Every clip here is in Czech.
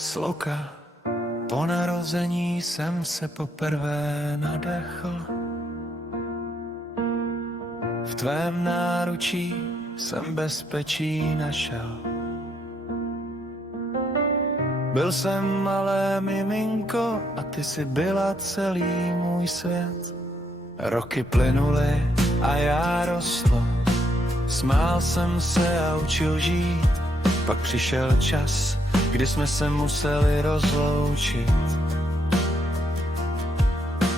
Sloka, po narození jsem se poprvé nadechl. V tvém náručí jsem bezpečí našel. Byl jsem malé miminko a ty si byla celý můj svět. Roky plynuly a já rostl. Smál jsem se a učil žít. Pak přišel čas, kdy jsme se museli rozloučit.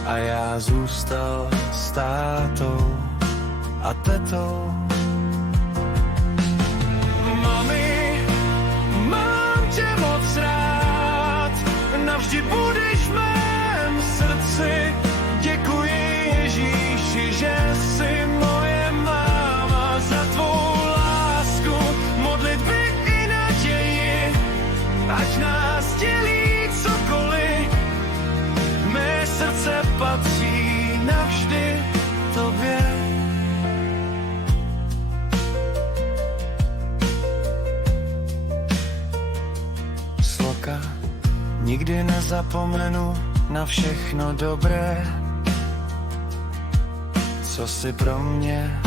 A já zůstal s tátou a tetou. Mami, mám tě moc rád, navždy budeš v mém srdci. Děkuji Ježíši, že jsi moje máma, za tvou lásku, modlitby i naději. Ať nás dělí cokoliv, mé srdce patří navždy tobě. Sloka, nikdy nezapomenu na všechno dobré, co jsi pro mě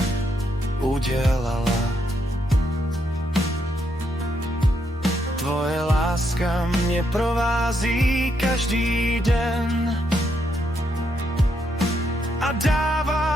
udělala. Tvoje láska mě provází každý den a dává